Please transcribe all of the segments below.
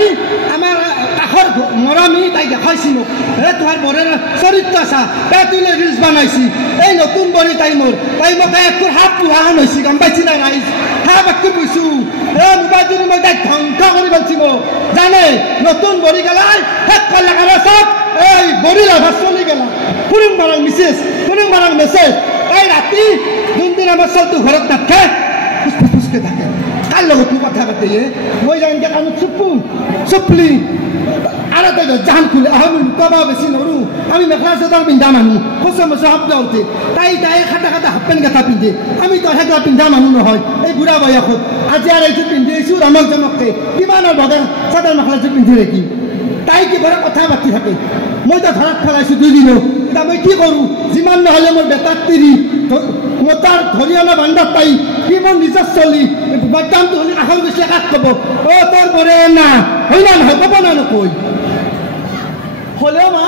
মই আমাৰ কাষৰ মৰমী তাই দেখাইছি মোক তোমাৰ বৰেৰ চৰিত্ৰ চা তাই তুলে ৰিলছ বনাইছি এই নতুন বৰী তাই মোৰ তাই মোক একো হাত পোহান হৈছি গম পাইছি না ৰাইজ হাত বাকি পুইছো মোবাইলটো মই তাইক ধ্বংস কৰি পেলাইছি মোক জানে নতুন বৰী গেলাই শেষ কৰিলে কাৰণে চব এই বৰী লাভা চলি গেলা ফুৰিং মাৰাং মেছেজ তাই ৰাতি যোনদিন আমাৰ চলটো ঘৰত নাথাকে ফুচফুচকে থাকে কাৰ লগত কথা পাতে মই যেনেকৈ কামত চুপলি আৰু তাই জান খুলে আমি লুকাব বেছি নৰো আমি মেখেলা চাদৰ পিন্ধা মানুহ খোচা মোচা শব্দ উঠে তাই খাটা হাফ পেণ্ট গাঠা পিন্ধে আমি তো সেইগিলা পিন্ধা মানুহ নহয় এই বুঢ়া বয়সত আজি আৰু এইটো পিন্ধি আহিছোঁ ৰমক জমককে কিমানৰ বগা চাদৰ মেখেলাযোৰ পিন্ধি ৰাখি তাই কিবা কথা পাতি থাকে মই তো ধৰাত পেলাইছোঁ দুদিনো এতিয়া মই কি কৰোঁ যিমান নহ'লে মোৰ বেটাক তিৰি মোৰ তাৰ ধৰি অনা বান্দাত পাই সি মোৰ নিজৰ চলি বদনামটো হ'লে আখৰ গৈছিলে কাক ক'ব তোৰ বৰে না হয় না নহয় ক'ব না নকৈ হ'লেও মা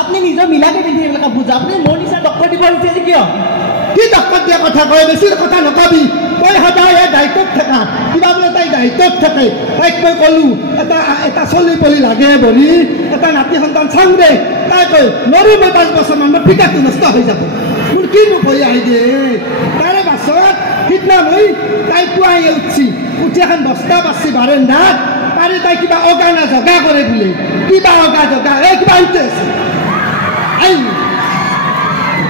আপুনি নিজৰ মিলাকে পিন্ধি এইবিলাক বুজা আপুনি মোৰ নিচিনা ডক্তৰ দিব বিচাৰিছে কিয় কি ডক্তৰ দিয়া কথা কয় বেছি কথা নকবি তই সদায় দায়িত্বত থাকা কিবা বোলে তাই দায়িত্বত থাকে তাইক মই ক'লোঁ এটা চলি পলি লাগে বলি এটা নাতি সন্তান চাওঁ দে তাই কয় নৰো মই 5 বছৰমান মোৰ ফিকাৰটো নষ্ট হৈ যাব মোৰ কি মোক হৈ আহি দিয়ে তাৰে পাছত সিদিনা মই তাই পুৱাই উঠি এখন বস্তা বাচি বাৰেণ্ডাত তাৰে তাই কিবা অগানা জগা কৰে বোলে কিবা অগা জগা এই কিবা ইণ্টাৰেষ্ট এই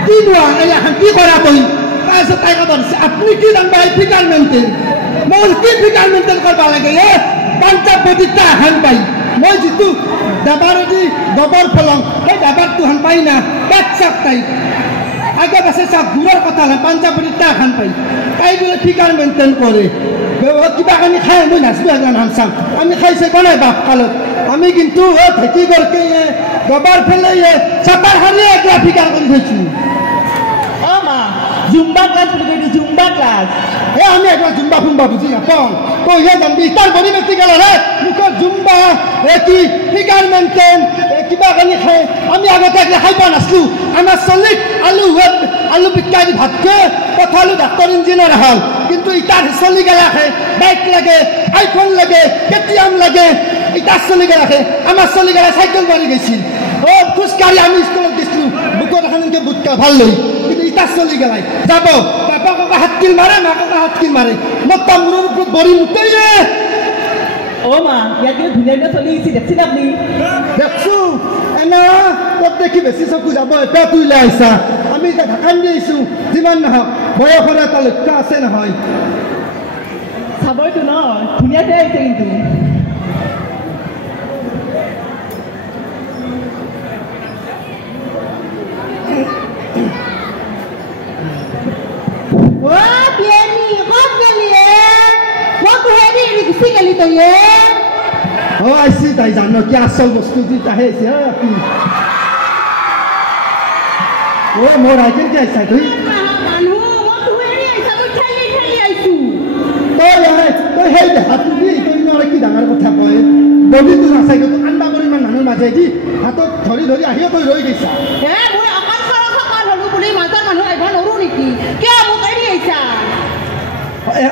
কি নোৱা এই এখন কি কৰা বহি তাৰপিছত তাই ক'ব দিছে আপুনি কি জানিব এই ফিগাৰ মেইনটেইন মই কি ফিগাৰ মেইনটেইন কৰিব লাগে পাঞ্জাৱ বডিতা এখন পাই মই যিটো দাবাৰেদি গোবৰ ফলং সেই দাবাৰটো এখন পাই না পেট চাক তাই আগে পাছে চাক দূৰৰ কথা নহয় পাঞ্জাৱ বডিতা এখন পাই তাই বোলে ফিগাৰ মেইনটেইন কৰে কিবা কানি খাই মই নাচবো এখন নাম চাম আমি খাইছে কোৱা নাই বাপ কালত আমি কিন্তু ঢেঁকি গড়কে গোবৰ ফেলে চাপাৰ হাৰিয়ে একলা ফিগাৰ কৰি থৈছোঁ অঁ মা জুম্বা ক্লাছ বুলি কৈছোঁ জুম্বা ক্লাছ আমি একলা জুম্বা ফুম্বা বুজি নাপাওঁ তই জানবি তাৰ বডি বেছি গেল মুখত জুম্বা কি ফিগাৰ মেইনটেইন কিবা কানি খাই আমি আগতে একলা খাই পোৱা নাছিলোঁ আমাৰ চলিক আলু পিটকা দি ভাতকে পঠালোঁ ডাক্তৰ ইঞ্জিনিয়াৰ হ'ল কিন্তু ইটাৰ চলি গেলা খাই বাইক লাগে আইফোন লাগে কেটিএম লাগে ইটাৰ চলি গেলা খাই আমাৰ চলি গেলা চাইকেল মাৰি গৈছিল খোজকাঢ়ি আমি স্কুলত গৈছিলোঁ বুকত এখন এনেকৈ বুটকা ভাল লৈ কিন্তু ইটাৰ চলি গেলাই যাব বাপাকক হাত কিল মাৰে মাকক হাত কিল মাৰে মোৰ তামোলৰ ওপৰত বৰি মুতেই অঁ মা ইয়াত কিন্তু ধুনীয়া ধুনীয়া চলি আহিছে দেখছিল আপুনি দেখছোঁ এনে তোক দেখি বেছি চকু যাব এটা তুই লৈ আহিছা আমি এতিয়া ঢাকান দি আহিছোঁ যিমান নহওক বয়সৰ এটা লক্ষ্য আছে নহয় চাবইতো ন ধুনীয়াকৈ আহিছে কিন্তু আইছি তাই জানো কি আচল বস্তু দি তাহে আহিছে মোৰ আইটেম কি আহিছা তুই তই সেই দেহাটো দি তই নোৱাৰে কি ডাঙৰ কথা কয় বডিটো নাচাই আন্দা কৰি ইমান মানুহৰ মাজেদি হাতত ধৰি আহিও তই ৰৈ গৈছা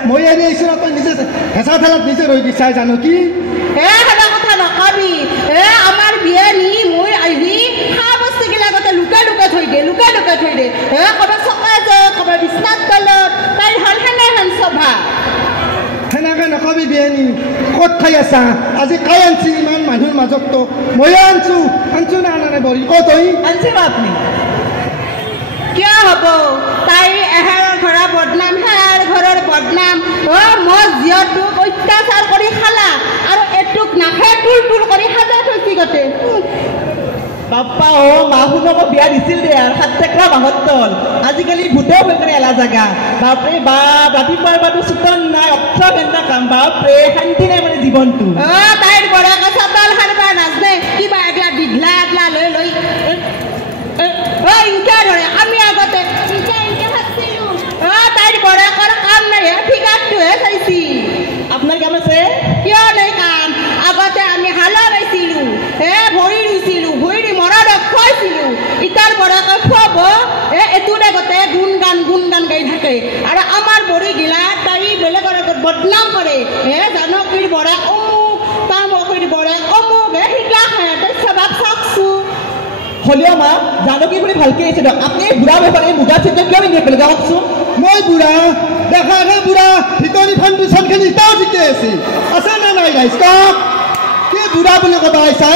মই এৰি আহিছোঁ তই নিজে হেঁচা ঠেলাত নিজে ৰৈ গৈছা জানো কি কথা নকবি আমাৰ বিয়া নি মই আহি খোৱা বস্তুগিলা আগতে লুকাই থৈ দে ক'ৰবাত চকাই যায় ক'ৰবাত বিচনাত তলত তাইৰ হ'ল সেনেহেন স্বভাৱ সেনেকৈ নকবি বিয়ানী ক'ত খাই আছা আজি খাই আনছি ইমান মানুহৰ মাজততো ময়ো আনছো না আনা নাই বৰি ক'ত হৈ আনছিল আপুনি কিয় হ'ব তাইৰ এহেৰৰ ঘৰৰ বদনাম সেয়াৰ ঘৰৰ বদনাম মই জীয়টোক অত্যাচাৰ কৰি খালা আৰু এটোক নাখে টুল কৰি সাজাই থৈছি গোটেই বাপ্পা মাহুনক বিয়া দিছিল দে আৰু 7 টেকৰা মাহত তল আজিকালি ভূতেও হৈ কৰি এলা জাগা বাপৰে বাপ ৰাতিপুৱাৰ বাটো চুতন নাই 18 ঘণ্টা কাম বাপৰে শান্তি নাই মানে জীৱনটো তাইৰ বৰাকে চাতাল হাৰবা নাজনে কিবা একলা দীঘলা একলা লৈ ইনকা ধৰে আমি আগতে ইনকা ভাবছিলো তাইৰ বৰাকৰ কাম নাই ফিগাৰটোহে চাইছি আপোনাৰ কাম আছে কিয় নাই কাম আগতে আমি হালা পাইছিলো ভৰি ৰুইছিলোঁ ভৰি মৰাদক খুৱাইছিলোঁ ইটাৰ বৰাকে খুৱাব এটোৰে গোটেই গুণ গান গাই থাকে আৰু আমাৰ বৰি গিলা তাই বেলেগৰ আগত বদনাম কৰে জানকীৰ বৰা অমুক হ'লেও মা জানকী বুলি ভালকৈ আহিছে দিয়ক আপুনি বুঢ়া বেপাৰ এই মুগাৰ চিন্তা কিয় পিন্ধি পেলাই কওকচোন মই বুঢ়া দেখা নে বুঢ়া ভিতৰি ফাউণ্ডেশ্যনখিনি এতিয়াও ঠিকে আছে নে নাই ৰাইজ কওক কি বুঢ়া বুলি ক'ব আহিছা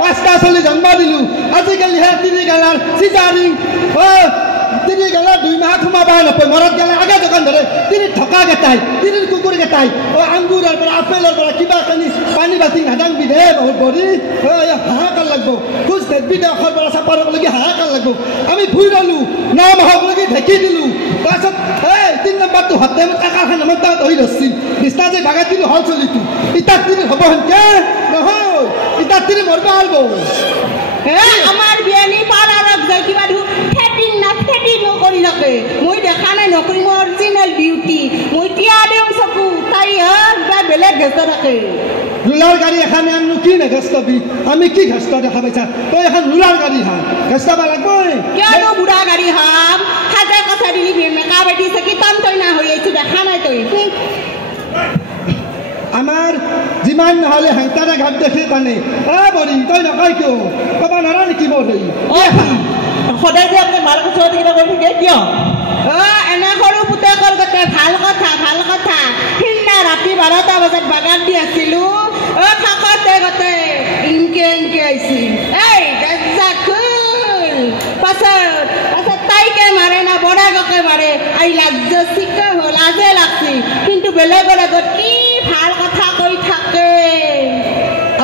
পাঁচটা চলি জন্ম দিলোঁ আজিকালি হে তিনি গালাৰ চিজাৰিং তিনি গালাৰ 2 মাহত সোমাব নাপায় মৰত গেলে আগে দোকান ধৰে তিনি ঢকা গেটাই তিনি কুকুৰ গেটাই আঙুৰৰ পৰা আপেলৰ পৰা কিবা কানি পানী বাতি নাদাং বিধে বহুত ভৰি হাহাকাৰ লাগব খোজ বিদেশৰ পৰা চাপাৰকলৈকে হাহাকাৰ লাগব আমি ভুই ৰলোঁ নাম হকলৈকে ঢেকি দিলোঁ তাৰপিছত 3 নম্বৰটো হতে কাকাখান নামত তাত হৈ ধৰছিল বিছনা যে ভাগাই দিলোঁ হল চলিটো ইটাত তিনি হ'ব সেনকে নহয় ইটাত তিনি মৰব আলব আমাৰ বিয়ানী পাৰ্লাৰত যাই কিবা ফেটিং নকৰি থাকে মই দেখা নাই নকৰি মই অৰিজিনেল বিউটি মই তিয়া দিওঁ চকু তাই কিবা বেলেগ ঘেষ্ট থাকে ৰুলাৰ গাড়ী এখানে আননো কি নেঘেষ্টবি আমি কি ঘেষ্ট দেখা পাইছা তই এখন ৰুলাৰ গাড়ী হা ঘেষ্টাব লাগবই কিয়নো বুঢ়া গাড়ী হাম হাজাৰ কথা দিলি মেকা বেটি চাকি তন তই না হৈ আহিছো দেখা নাই তই আমাৰ যিমান নহ'লে হেংতাৰে ঘাট দেখি টানে বৰি তই নকয় কিয় ক'ব নোৱাৰা নেকি মোৰ সদায় যে আপুনি মাৰ ওচৰতে কিবা কৰি থাকে কিয় এনে সৰু পুতেকৰ গতে ভাল কথা সিদিনা ৰাতি 12টা বজাত বাগান দি আছিলোঁ থাকতে গতে ইনকে আহিছিল এই গজ্জা খুল পাছত তাইকে মাৰে না বৰাগকে মাৰে আই লাজ্জ চিকা হ'ল লাজে লাগছি কিন্তু বেলেগৰ আগত কি ভাল কথা কৈ থাকে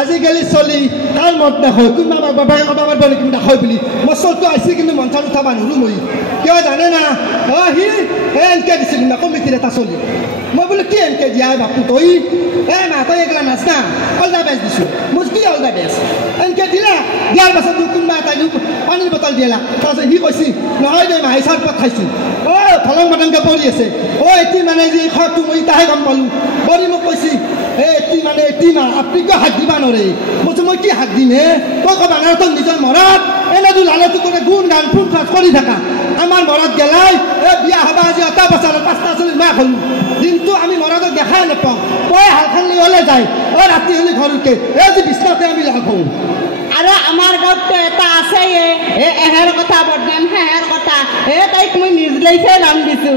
আজিকালি চলি কাৰ মত নাখায় কোনোবা বাবাই ক'ব পাৰিব নেকি নাখায় বুলি মই চলটো আহিছে কিন্তু মঞ্চত উঠাব নোৱাৰোঁ মই কিয় জানে না সি এনকে দিছিল না কমিটিৰ এটা চলি মই বোলো কি এনকে দিয়া বাপু তই মা তই এগলা নাচনা অলদা বেচ দিছোঁ মোৰ কি অলদা বেচ এনকে দিলা দিয়াৰ পাছত কোনোবা এটাই পানীৰ বটল দিলা তাৰপিছত সি কৈছি নহয় দে মাহি চাৰপত খাইছোঁ ফলং মটংকে পৰি আছে এটি মানে যি খৰটো মই তাহে গম পালোঁ পৰি মোক কৈছি এটি মা আপুনি কিয় হাত দিবা নৰে মই কি হাত দিম তই ক'বা না তোৰ নিজৰ মৰত এনেটো লালটো কৰে গুণ গান ফুল ফাঁচ কৰি থাকা আমাৰ মৰত গেলাই বিয়া হবা আজি 8 বছৰত 5টা চলিৰ মাক হ'লোঁ দিনটো আমি মৰতক দেখাই নাপাওঁ তই হালখান লৈ হ'লে যায় ৰাতি হ'লে ঘৰকে যি বিছনাতে আমি লগ হওঁ আৰু আমাৰ গাঁৱততো এটা আছে এহেৰ কথা বদনাম হেহেৰ কথা তাইক মই নিজলৈছে নাম দিছোঁ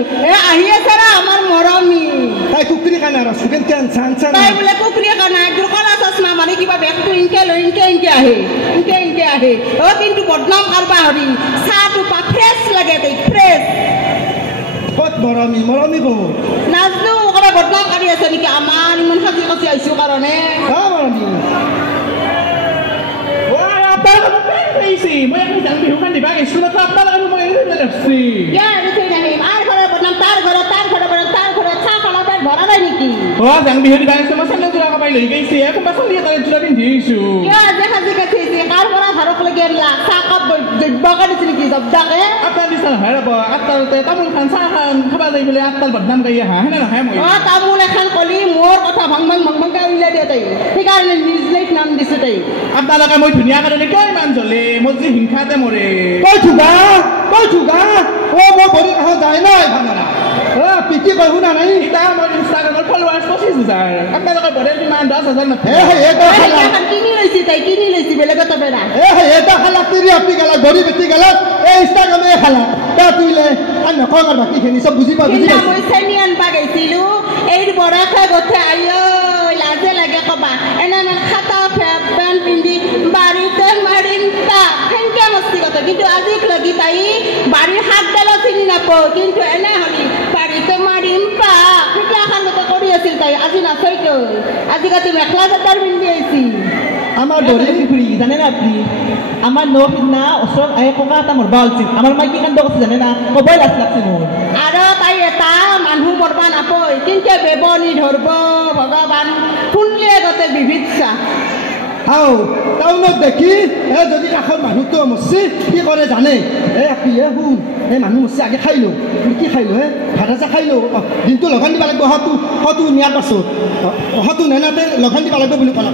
আহি আছে ৰা আমাৰ মৰমী তাই কুকুৰী কানা ৰ সুগেন চান তাই বোলে কুকুৰী কানা একদম কলা চশমা মাৰি কিবা বেগটো ইনকে লৈ ইনকে আহে কিন্তু বদনাম কৰবা হৰি চাহটো পা ফ্ৰেছ লাগে তাইক ফ্ৰেছ ক'ত মৰমী বহুত নাজনো ক'ৰবাত বদনাম কৰি আছে নেকি আমাৰ ইমান সাজি আহিছোঁ কাৰণে মৰমী মই এখন জান বিহুখন দিবা স্কুলত আপোনালোক আৰু মই তাৰ ঘৰত চাহ খালা তাই ভৰা নাই নেকি জান বিহু দিবা মই চেন্দেল যোৰা কপাই লৈ গৈছে কোনোবা চলি এটা যোৰা পিন্ধি আহিছোঁ সাজি কাঠি কাৰ পৰা ঘৰক লাগি চাহ কাপ জব্বাকে দিছে নেকি জব্দাকে আপোনাৰ নিচিনা নহয় ৰ'ব আঠটালতে তামোল খান চাহ খান খাব যাই বোলে আঠটাল বদনাম গাই আহা সেনে নহয় মই তামোল এখন কলি মোৰ কথা ভাংভাংকে উলিয়াই দিয়ে তাই সেইকাৰণে নিজলৈক নাম দিছে তাই আপোনালোকে মই ধুনীয়া কাৰণে কিয় ইমান জ্বলে মোৰ যি হিংসাতে মৰে তই থুগা মই ভৰি কাষত যায় নাই ভাঙাৰা পিটি কয় শুনা নাই এতিয়া মোৰ ইনষ্টাগ্ৰামত ফলোৱাৰ্ছ 25,000 আপোনালোকে বৰে কিমান 10,000 নাথাকে কিনি লৈছি বেলেগত বেৰা এটা খালা তিৰি আপি গেলা গৰি বেটি গেলা ইনষ্টাগ্ৰামে খালা তুইলে নকওঁ আৰু বাকীখিনি চব বুজি পাওঁ মই চেনি আনবা গৈছিলোঁ এই বৰাকে গোঠে লাজে লাগে কবা এনে খাতা পেণ্ট পিন্ধি বাৰীতে মাৰিম তাক সেনকে মস্তি কথা কিন্তু আজিক লাগি তাই বাৰীৰ শাকডালত চিনি নাপাওঁ কিন্তু এনে হলি বাৰীতে মাৰিম পাক তেতিয়া খানতে কৰি আছিল তাই আজি নাচাইতো আজিকালি মেখেলা চাদৰ পিন্ধি আহিছি আমাৰ দৰে ফুৰি জানে না আপুনি আমাৰ সিদিনা ওচৰত আহি ককা এটা মৰবা উচিত আমাৰ মাই কি কাণ্ড কৰিছে জানে না ক'বই লাজ লাগছে মোৰ আৰু তাই এটা মানুহ মৰবা নাপায় কিন্তু বেবনি ধৰব ভগৱান শুনলে আগতে বিভীষা টাউনত দেখি যদি কাষৰ মানুহটো মৰছি কি কৰে জানে আপি শুন মানুহ মৰছি আগে খাই লওঁ কি খাই লওঁ ভাত আছা খাই লওঁ দিনটো লগান দিব লাগিব হয়তো নিয়াৰ পাছত হয়তো নেনাতে লগান দিব লাগিব বুলি ক'লা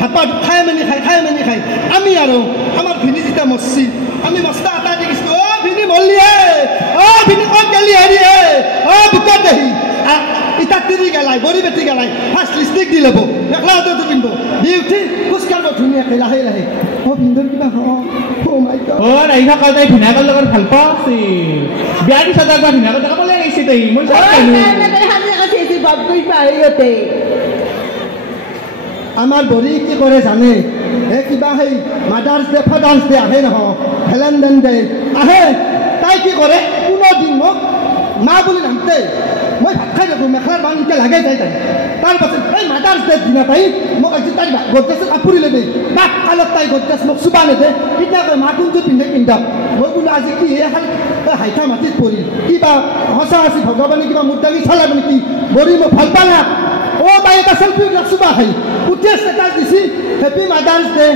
ভাত পাত খাই মেলি খাই আমি আৰু আমাৰ ভিনি যেতিয়া মৰছি আমি মস্তা এটা দেখিছোঁ ভিনি মৰলি ভিনি ক'ত গেলি হেৰি বুকত দেহি ইটা তিৰি গেলাই বৰি বেটি গেলাই ফাৰ্ষ্ট লিপষ্টিক দি ল'ব মেখেলাটো পিন্ধিব দি উঠি খোজকাঢ়িব ধুনীয়াকৈ লাহে লাহে ভিন্দৰ কিবা ৰাইভা কয় তাই ভিনাকৰ লগত ভাল পাইছে বিয়াৰ পিছত একবাৰ ভিনাকৰ দেখা পালে গৈছে তাই মই আমাৰ বৰি কি কৰে জানে কিবা সেই মাদাৰ্ছ ডে ফাদাৰ্ছ ডে আহে নহয় ভেলেণ্টাইন ডে আহে তাই কি কৰে কোনোদিন মোক মা বুলি নামতে মই ভাত খাই থাকোঁ মেখেলাৰ বান্ধকে লাগে যায় তাই তাৰপাছত এই মাদাৰ্ছ ডে দিনা তাই মোক আজি তাই গড্ৰেছত কাপোৰিলে দেই তাক কালত তাই গড্ৰেছ মোক চুবা নেদে তেতিয়া কয় মা কোনটো পিন্ধে পিন্ধাক মই বোলো আজি কি এখন হাইঠা মাটিত পৰিল কিবা সঁচা আছে ভগৱানে কিবা মোৰ দাঙি চালাব নেকি বৰি মোক ভাল পালা তাই এটা চেল্ফি চুবা খাই উঠিয়ে ষ্টেটাছ দিছি হেপী মাদাৰ্ছ ডে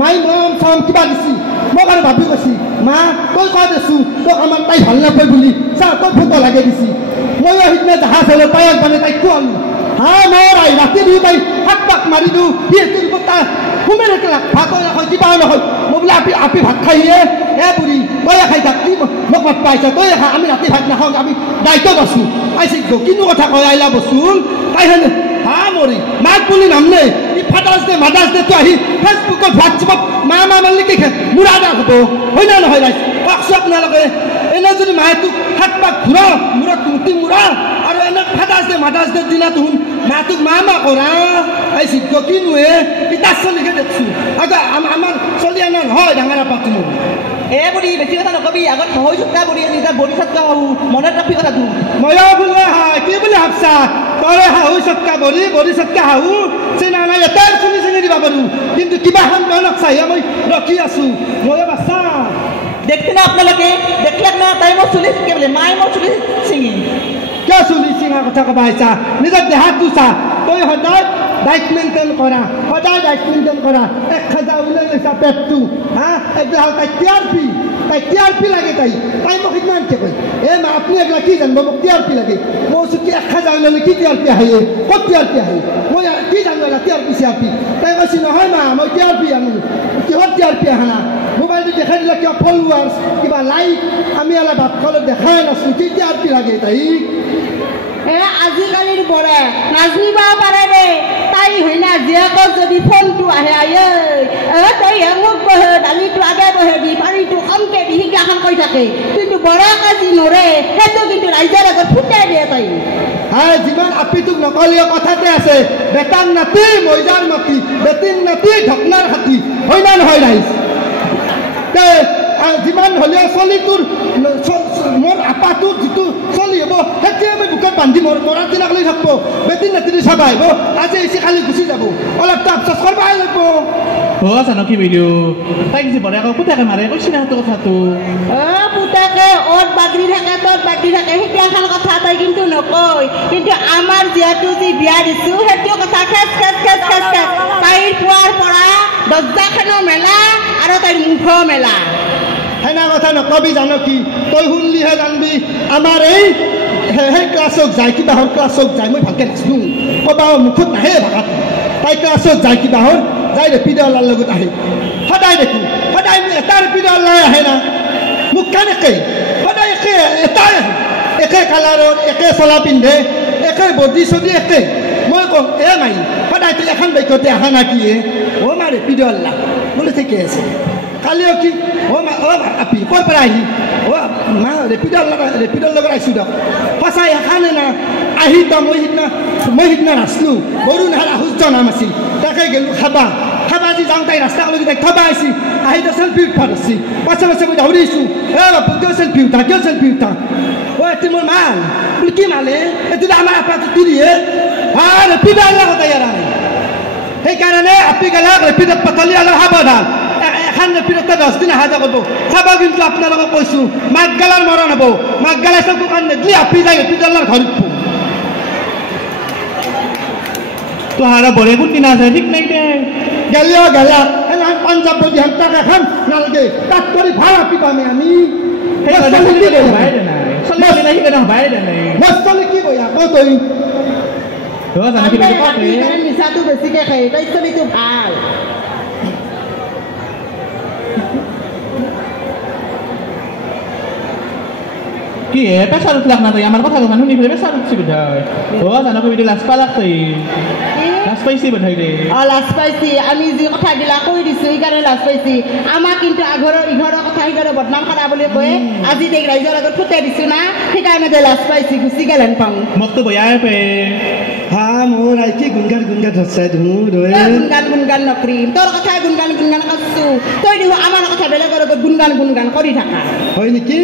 মাই মম চম কিবা দিছি মোক আৰু ভাবি কৈছি মা তই কোৱা দেছোঁ তোক আমাৰ তাই ভাল নাপায় বুলি চা তই ফটো লাগে দিছি ময়ো সিদিনা জাহাজ হ'লে পায়ক মানে তাইক কোৱালোঁ মই ৰাতি দিওঁ তাই হাত পাক মাৰি দিওঁ সি তাই সোমাই থাকিলা ভাত নহয় কিবা নহয় মই বোলে আপি ভাত খাইহে বুঢ়ী তই খাই থাক কি মোক ভাত পাইছা তই খা আমি ৰাতি ভাত নাখাওঁ আমি দায়িত্বত আছোঁ পাইছে কিনো কথা কয় আইলা বস্তুল তাই হেনে মৰি মাক বুলি নামনে ই ফাদাৰ্ছ ডে মাদাৰ্ছ ডেটো আহি ফেচবুকত হোৱাটছএপত মা মাৰিলে কি মোৰ আদা হ'ব হয় না নহয় ৰাইজ কওকচোন আপোনালোকে এনে যদি মায়ে তোক হাত পাক ঘূৰা মূৰত মুটি মূৰা আৰু এনে ফাদাৰ্ছ ডে মাদাৰ্ছ ডে দিনা তোন মা তোক মা কৰা পাইছে কিনোৱে তাৰ চলিকে দেখছোঁ আমাৰ চলি আনা নহয় ডাঙৰ আপাটো মোৰ বুঢ়ী বেছি কথা নকবি আগত সহজ চুকা বুঢ়ী আছে এতিয়া বৰি চটকা হওঁ মনত ৰাখি কথাটো ময়ো বোলে কি বুলি ভাবছা তই হাহু চটকা বৰি চটকা হাহু চিনা নাই এটাই চুলি চিঙি দিব পাৰোঁ কিন্তু কিবা এখন মনক চাহিয়ে মই ৰখি আছোঁ ময়ো বাচ্চা দেখতে না আপোনালোকে দেখলে না তাই মোৰ চুলি চিঙে বোলে মায়ে মোৰ চুলি চিঙি কিয় চুলি চিঙাৰ কথা ক'ব আহিছা নিজৰ দেহাটো চা তই সদায় ডাইট মেইনটেইন কৰা সদায় ডাইট মেইনটেইন কৰা 1000 ওলাই লৈছা পেটটো এইবিলাক তাই টিআৰপি লাগে তাই মোক সিদিনা আনকে কয় মা আপুনি এইবিলাক কি জানিব মোক টিআৰপি লাগে মই কৈছোঁ কি 1000 ওলালে কি টিআৰপি আহে ক'ত টিআৰপি আহে মই কি জানো টিআৰপি চিআৰপি তাই কৈছে নহয় মা মই টিআৰপি আনো কিহত টিআৰপি আহা না মোবাইলটো দেখাই দিলে কিবা ফলোৱাৰ্ছ কিবা লাইক আমি অলপ ভাত খালে দেখাই নাছোঁ কি টিআৰপি লাগে তাইক আজিকালিৰ বৰে নাজনিব পাৰে দে তাই হয় না জীয়েকৰ যদি ফোনটো আহে তই মোক বহে দালিটো আগে বহে দি পানীটো কমকৈ দি সিগিলাখন কৈ থাকে কিন্তু বৰা কাজি নৰে সেইটো কিন্তু ৰাইজৰ আগত ফুটাই দিয়ে তাই যিমান আপিটোক নকলেও কথাতে আছে বেটাৰ নাতি মৈজাৰ মাতি বেটিৰ নাতি ঢকনাৰ হাতী হয় না নহয় ৰাইজ যিমান হ'লেও চলিটোৰ মোৰ আপাটোৰ যিটো চলি হ'ব সেইটোৱে আমি বুকত বান্ধি মৰাৰ দিনাক লৈ থাকিব বেটিৰ নাতিৰি চাব আহিব আজি এচি খালি গুচি যাব অলপতো আফচোচ কৰিবই লাগিব জানকী বাইদেউ তাইক যে বৰে আকৌ পুতাকে মাৰে কৈছি না সেইটো কথাটো পুতাকে অত বাগৰি থাকে তত বাগৰি থাকে সেইখন কথা তাই কিন্তু নকয় কিন্তু আমাৰ যিহেতু যি বিয়া দিছোঁ সেইটো কথা খেচ তাইৰ পোৱাৰ পৰা দৰ্জাখনো মেলা আৰু তাইৰ মুখো মেলা সেনা কথা নকবি জানো কি তই শুনলিহে জানবি আমাৰ এই সেই ক্লাছত যায় কিবাহৰ ক্লাছত যায় মই ভালকৈ নাচলোঁ ক'বা মুখত নাহে ভাষাটো তাই ক্লাছত যায় কিবাহৰ যাই ৰেপিডৱালাৰ লগত আহে সদায় দেখোঁ সদায় এটা ৰেপিডৱালাই আহে না মুখখন একে সদায় একে এটাই আহে একে কালাৰৰ একে চলা পিন্ধে একে বডি চডি একে মই কওঁ মাই সদায় তই এখন বাইকতে আহা না কি মা ৰেপিডৱালা বোলে ঠিকে আছে কালিও কি আপি ক'ৰ পৰা আহি মা ৰেপিডৰ লগত আহিছোঁ দিয়ক সঁচাই এখানে না আহি মই সিদিনা নাচলোঁ বৰুণ সূৰ্য নাম আছিল তাকে গ'লোঁ খাবা আজি যাওঁ তাই ৰাস্তালৈকে তাইক থবা আহিছি আহি তো চেল্ফি উঠবা ধৰছি পাছে মই দৌৰিছোঁ বাপু কিয় চেল্ফি উঠা এটি মোৰ মাল বোলে কি মালে এইটো আমাৰ আপাটো তিৰিহে ৰেপিডৰ লগত সেইকাৰণে আপি গেলাক ৰেপিডত পঠালি অলপ সাৱধান এখন ৰেপিডতে 10 দিন অহা যোৱা কৰিব চাব কিন্তু আপোনালোকক কৈছোঁ মাকগালাৰ মৰণ হ'ব মাকগালাই চব কাৰণে যি আপি যায় ৰেপিডৰ ঘৰত তোহাৰা বৰে কোনদিনা আছে ঠিক নাই দে গেলা এনে পাঞ্জাব যদি তাক এখন নালাগে তাত কৰি ভাল আপি পামে আমি মস্তলে কি কয় আকৌ তই নিচাটো বেছিকৈ খায় তাই চলিটো ভাল কি কি হে পেছাৰ উঠলাক না তই আমাৰ কথা মানুহ শুনি পেলাই পেছাৰ উঠছি বোধহয় জানো কবি লাজ পালাক তই লাজ পাইছি বোধহয় দে লাজ পাইছি আমি যি কথাগিলা কৈ দিছো সেইকাৰণে লাজ পাইছি আমাক কিন্তু ইঘৰৰ কথা সিঘৰৰ বদনাম কৰা বুলি কয় আজি দেখ ৰাইজৰ আগত ফুটাই দিছো না সেইকাৰণে যে লাজ পাইছি গুচি গেলেন পাওঁ মোকতো বয়াই পে হা মোৰ আই কি গুণগান ধৰচাই ধুৰ গুণগান নকৰিম তোৰ কথাই গুণগান কৰছো তই দেখো আমাৰ কথা বেলেগৰ আগত গুণগান কৰি থাকা হয় নেকি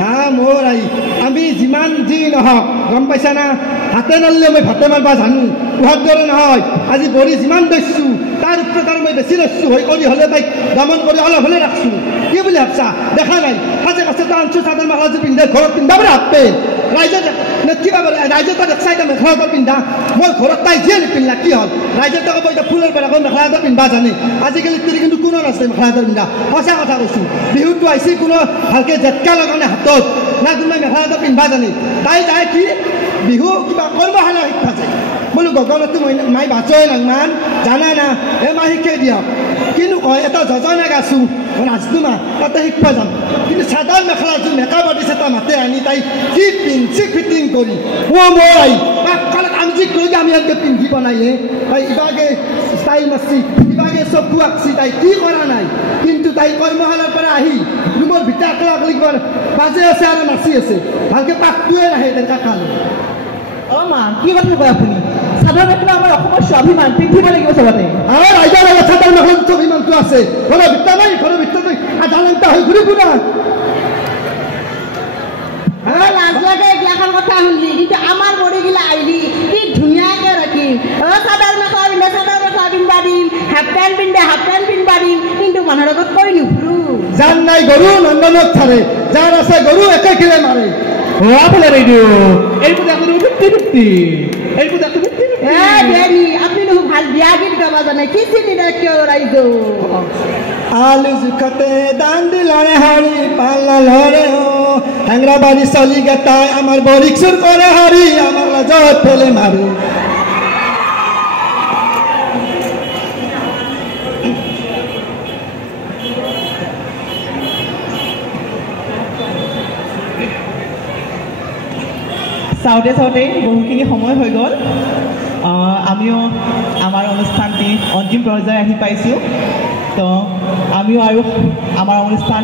হা মোৰ আই আমি যিমান যি নহওক গম পাইছা না হাতে নললেও মই ভাতে মাৰিব জানো পোহাৰ দৰে নহয় আজি বৰি যিমান দৈছোঁ তাৰ ওপৰত আৰু মই বেছি দৈছোঁ হৈ কৰি হ'লে তাইক দমন কৰি অলপ হ'লে ৰাখছোঁ কি বুলি ভাবছা দেখা নাই সাজে কাছে তাৰ অঞ্চল চাদৰ মেখেলাযোৰ পিন্ধে ঘৰত পিন্ধা বুলি ভাবে ৰাইজে কিবা ৰাইজে তাত চাই তাৰ মেখেলা চাদৰ পিন্ধা মই ঘৰত তাই যিয়ে নিপিন্ধা কি হ'ল ৰাইজে তাক ক'ব এতিয়া ফুলৰ পৰা মেখেলা চাদৰ পিন্ধবা জানে আজিকালি তিৰি কিন্তু কোনো নাছে মেখেলা চাদৰ পিন্ধা সঁচা কথা কৈছোঁ বিহুটো আহিছে কোনো ভালকৈ জেটকা লগানে হাতত না কোনোবাই মেখেলা চাদৰ পিন্ধবা জানে তাই যায় কি বিহু কিবা কৰ্মশালা শিক্ষা যায় বোলো গগনতো মাই বাচয় নাংমান জানা না মাই শিকাই দিয়ক কিন্তু কয় এটা যজনা গাছোঁ মই নাচনো মা তাতে শিকবা যাম কিন্তু চাদৰ মেখেলাযোৰ মেকআপ আৰ্টিষ্ট এটা মাতে আনি তাই কি পিন্ধি ফিটিং কৰি মই কালত আমি যি কৰি আমি এনেকৈ পিন্ধি বনাই তাই ইবাগে ষ্টাইল মাৰছি ইবাগে চকু আঁকছি তাই কি কৰা নাই কিন্তু তাই কৰ্মশালাৰ পৰা আহি ৰুমৰ ভিতৰত আকলাক বাজে আছে আৰু নাচি আছে ভালকৈ পাকটোৱে নাহে তেনেকুৱা খালে মা কি কথা কয় আপুনি চাদৰ মেখেলা আমাৰ অসমৰ স্বাভিমান পিন্ধিব লাগিব চবতে ৰাইজৰ লগত চাদৰ মেখেলা স্বাভিমানটো আছে ঘৰৰ ভিতৰত নাই ঘৰৰ ভিতৰত আধা ঘণ্টা হৈ ঘূৰি ফুৰা লাজ লাগে এইগিলাখন কথা শুনলি কিন্তু আমাৰ বৰিগিলা আহিলি কি ধুনীয়াকৈ ৰাখিম চাদৰ মেখেলা পিন্ধবা দিম হাফ পেণ্ট পিন্ধবা দিম কিন্তু মানুহৰ আগত কৈ নুফুৰো যাৰ নাই গৰু নন্দনত ছাৰে যাৰ আছে গৰু একে কিলে মাৰে ফেলে ৰেডিঅ' এই পূজাটো 50-50 এই পূজাটো 50-50 আপুনি দেখোন ভাল বিয়া গীত গাব জানে কি চিনি কিয় ৰাইজ আলু জুখতে দান দিলৰে হৰি পাল্লালৰে হাংৰা বাৰী চলি গেটাই আমাৰ বৰিক চুৰ কৰে হৰি আমাৰ লাজত ফেলে মাৰি চাওঁতে বহুখিনি সময় হৈ গ'ল আমিও আমাৰ অনুষ্ঠানটি অন্তিম পৰ্যায় আহি পাইছোঁ তো আমিও আৰু আমাৰ অনুষ্ঠান